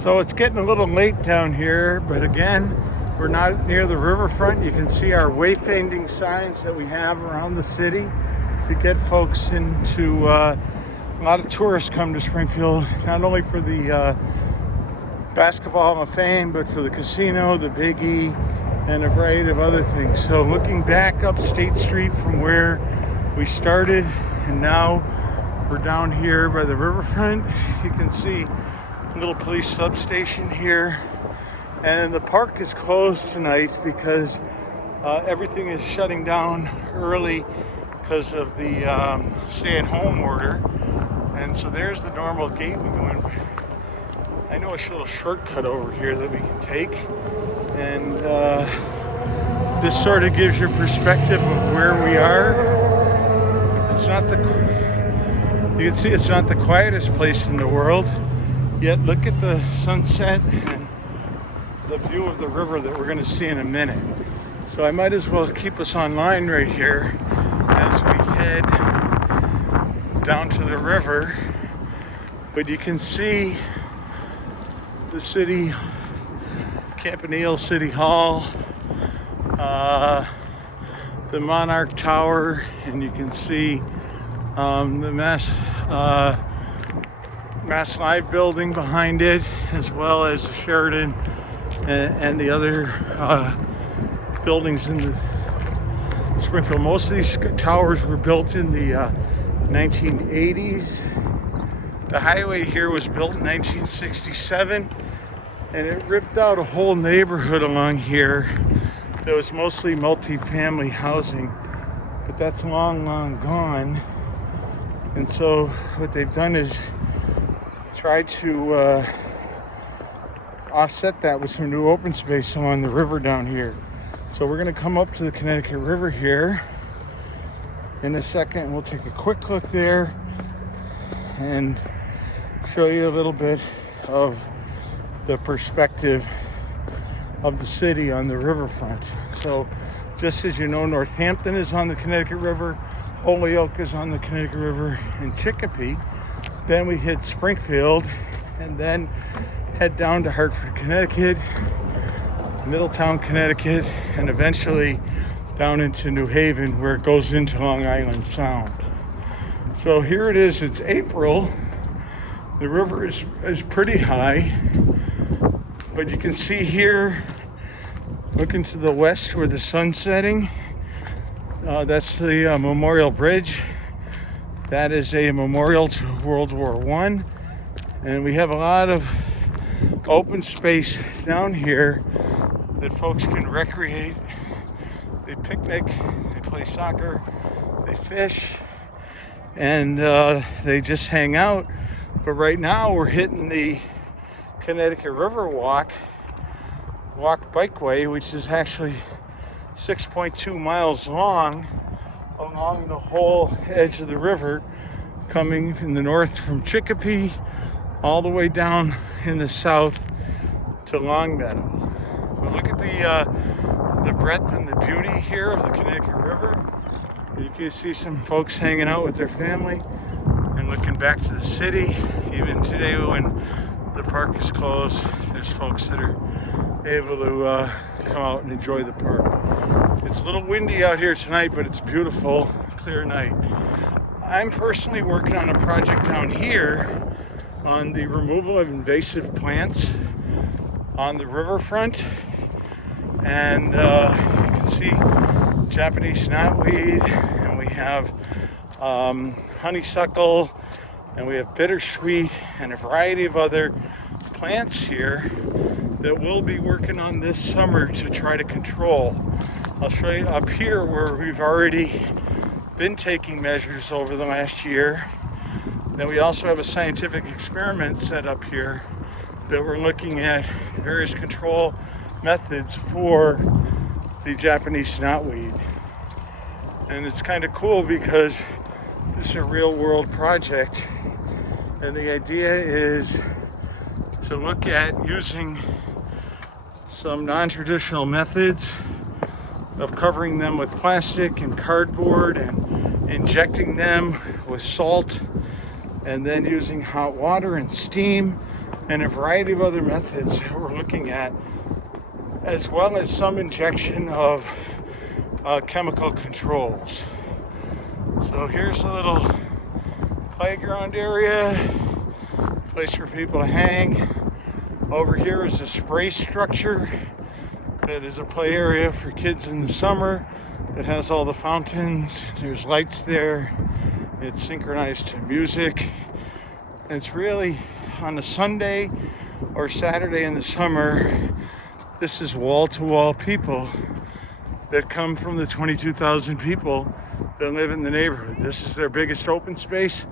So it's getting a little late down here, but again, we're not near the riverfront. You can see our wayfinding signs that we have around the city to get folks into, a lot of tourists come to Springfield, not only for the Basketball Hall of Fame, but for the casino, the Big E, and a variety of other things. So looking back up State Street from where we started, and now we're down here by the riverfront. You can see a little police substation here. And the park is closed tonight because everything is shutting down early because of the stay-at-home order. And so there's the normal gate we go in. I know a little shortcut over here that we can take. And this sort of gives you perspective of where we are. It's not you can see it's not the quietest place in the world. Yet look at the sunset and the view of the river that we're going to see in a minute. So I might as well keep us online right here as we head down to the river. But you can see the city, Campanile City Hall, the Monarch Tower, and you can see the Mass Live building behind it, as well as the Sheridan and the other buildings in the Springfield. Most of these towers were built in the 1980s. The highway here was built in 1967, and it ripped out a whole neighborhood along here that was mostly multi-family housing, but that's long gone. And so what they've done is try to offset that with some new open space along the river down here. So we're going to come up to the Connecticut River here in a second. We'll take a quick look there and show you a little bit of the perspective of the city on the riverfront. So just as you know, Northampton is on the Connecticut River, Holyoke is on the Connecticut River, and Chicopee. Then we hit Springfield and then head down to Hartford, Connecticut, Middletown, Connecticut, and eventually down into New Haven, where it goes into Long Island Sound. So here it is, it's April. The river is pretty high, but you can see here, looking to the west where the sun's setting, that's the Memorial Bridge. That is a memorial to World War I. And we have a lot of open space down here that folks can recreate. They picnic, they play soccer, they fish, and they just hang out. But right now we're hitting the Connecticut River Walk Bikeway, which is actually 6.2 miles long along the whole edge of the river, coming in the north from Chicopee all the way down in the south to Longmeadow. But look at the breadth and the beauty here of the Connecticut River. You can see some folks hanging out with their family and looking back to the city. Even today when the park is closed, there's folks that are able to come out and enjoy the park. It's a little windy out here tonight, but it's beautiful, clear night. I'm personally working on a project down here on the removal of invasive plants on the riverfront. And you can see Japanese knotweed, and we have honeysuckle, and we have bittersweet, and a variety of other plants here that we'll be working on this summer to try to control. I'll show you up here where we've already been taking measures over the last year. Then we also have a scientific experiment set up here that we're looking at various control methods for the Japanese knotweed. And it's kind of cool because this is a real world project, and the idea is to look at using some non-traditional methods of covering them with plastic and cardboard and injecting them with salt, and then using hot water and steam and a variety of other methods that we're looking at, as well as some injection of chemical controls. So here's a little playground area, place for people to hang. Over here is a spray structure that is a play area for kids in the summer that has all the fountains. There's lights there. It's synchronized to music. It's really on a Sunday or Saturday in the summer, this is wall-to-wall people that come from the 22,000 people that live in the neighborhood. This is their biggest open space,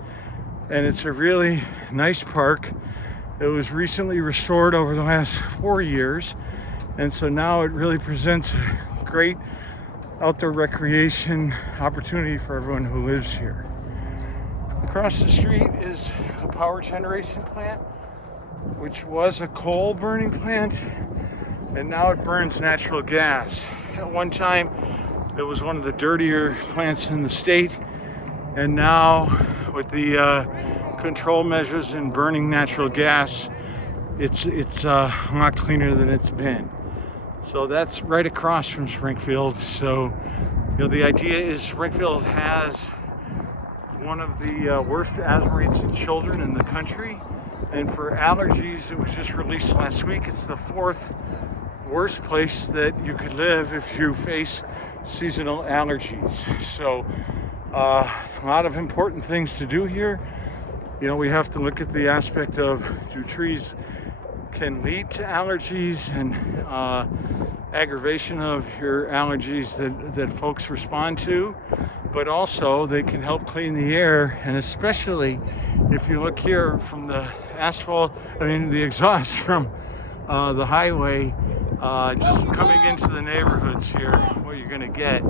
and it's a really nice park. It was recently restored over the last 4 years, and so now it really presents a great outdoor recreation opportunity for everyone who lives here. Across the street is a power generation plant, which was a coal burning plant, and now it burns natural gas. At one time, it was one of the dirtier plants in the state, and now with the control measures in burning natural gas, it's a lot cleaner than it's been. So that's right across from Springfield. So, the idea is Springfield has one of the worst asthma rates in children in the country. And for allergies, it was just released last week. It's the 4th worst place that you could live if you face seasonal allergies. So a lot of important things to do here. We have to look at the aspect of, do trees can lead to allergies and aggravation of your allergies that folks respond to, but also they can help clean the air. And especially if you look here from the the exhaust from the highway, just coming into the neighborhoods here, what you're going to get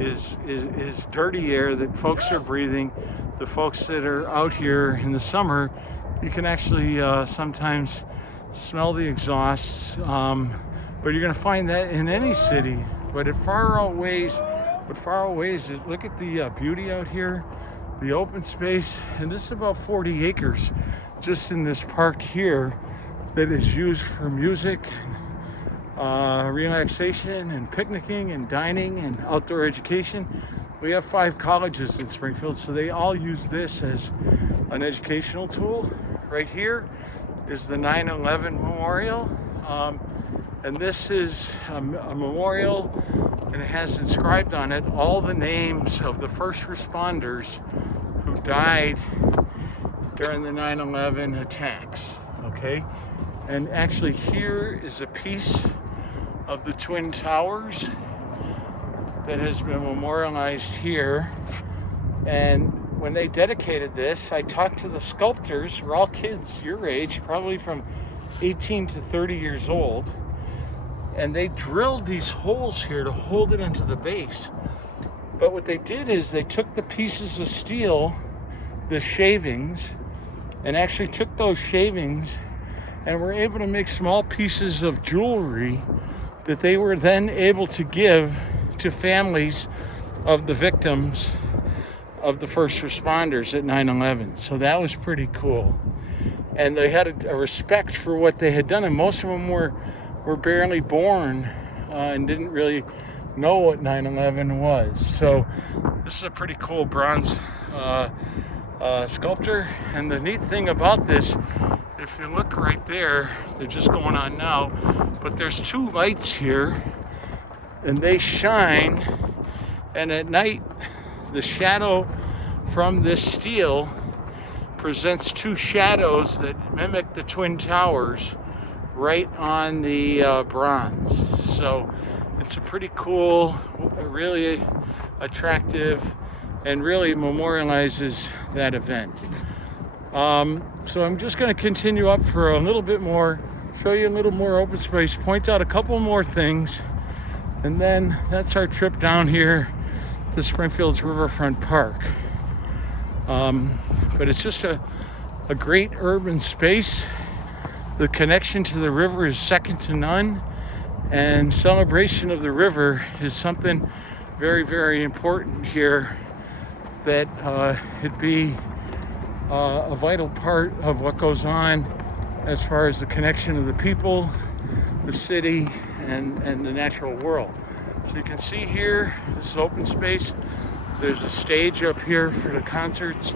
is dirty air that folks are breathing. The folks that are out here in the summer, you can actually sometimes smell the exhausts, but you're going to find that in any city. But it far outweighs, look at the beauty out here, the open space, and this is about 40 acres just in this park here that is used for music, relaxation and picnicking and dining and outdoor education. We have 5 colleges in Springfield, so they all use this as an educational tool. Right here is the 9/11 Memorial, and this is a memorial, and it has inscribed on it all the names of the first responders who died during the 9/11 attacks, okay? And actually here is a piece of the Twin Towers that has been memorialized here. And when they dedicated this, I talked to the sculptors, who are all kids your age, probably from 18 to 30 years old, and they drilled these holes here to hold it into the base. But what they did is they took the pieces of steel, the shavings, and actually took those shavings and were able to make small pieces of jewelry that they were then able to give to families of the victims of the first responders at 9/11. So that was pretty cool. And they had a respect for what they had done, and most of them were barely born and didn't really know what 9/11 was. So this is a pretty cool bronze sculpture. And the neat thing about this, if you look right there, they're just going on now, but there's 2 lights here, and they shine, and at night the shadow from this steel presents 2 shadows that mimic the Twin Towers right on the bronze. So it's a pretty cool, really attractive, and really memorializes that event. So I'm just going to continue up for a little bit more, show you a little more open space, point out a couple more things, and then that's our trip down here to Springfield's Riverfront Park. But it's just a great urban space. The connection to the river is second to none, and celebration of the river is something very, very important here, that it be a vital part of what goes on as far as the connection of the people, the city, and the natural world. So you can see here, this is open space. There's a stage up here for the concerts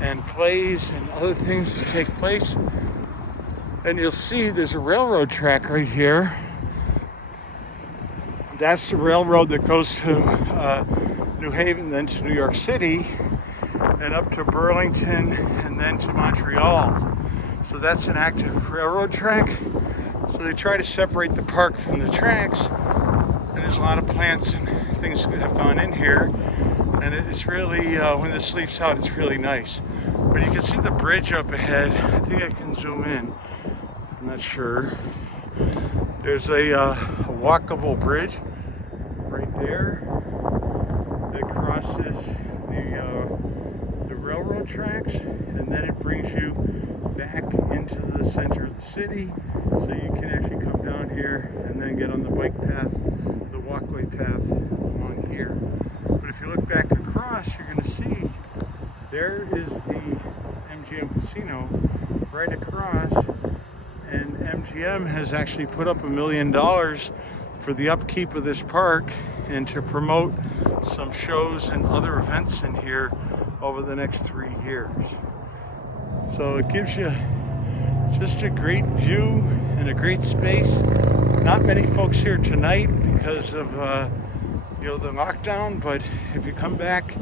and plays and other things to take place. And you'll see there's a railroad track right here. That's the railroad that goes to New Haven, then to New York City, and up to Burlington, and then to Montreal. So that's an active railroad track. So they try to separate the park from the tracks, and there's a lot of plants and things that have gone in here. And it's really, when this leaves out, it's really nice. But you can see the bridge up ahead. I think I can zoom in. I'm not sure. There's a walkable bridge right there that crosses the railroad tracks, and then it brings you back into the center of the city, so you can actually come down here and then get on the bike path, the walkway path along here. But if you look back across, you're going to see there is the MGM Casino right across, and MGM has actually put up $1 million for the upkeep of this park and to promote some shows and other events in here over the next 3 years. So it gives you just a great view and a great space. Not many folks here tonight because of the lockdown, but if you come back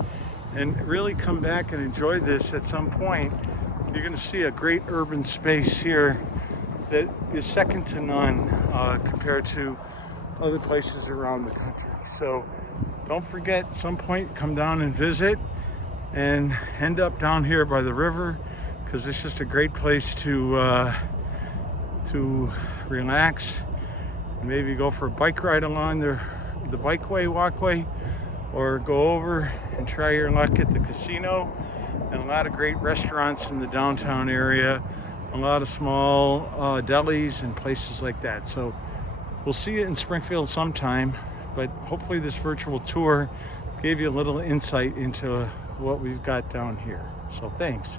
and really come back and enjoy this at some point, you're going to see a great urban space here that is second to none compared to other places around the country. So don't forget, at some point, come down and visit and end up down here by the river, because it's just a great place to relax and maybe go for a bike ride along the walkway, or go over and try your luck at the casino, and a lot of great restaurants in the downtown area, a lot of small delis and places like that. So we'll see you in Springfield sometime, but hopefully this virtual tour gave you a little insight into what we've got down here. So thanks.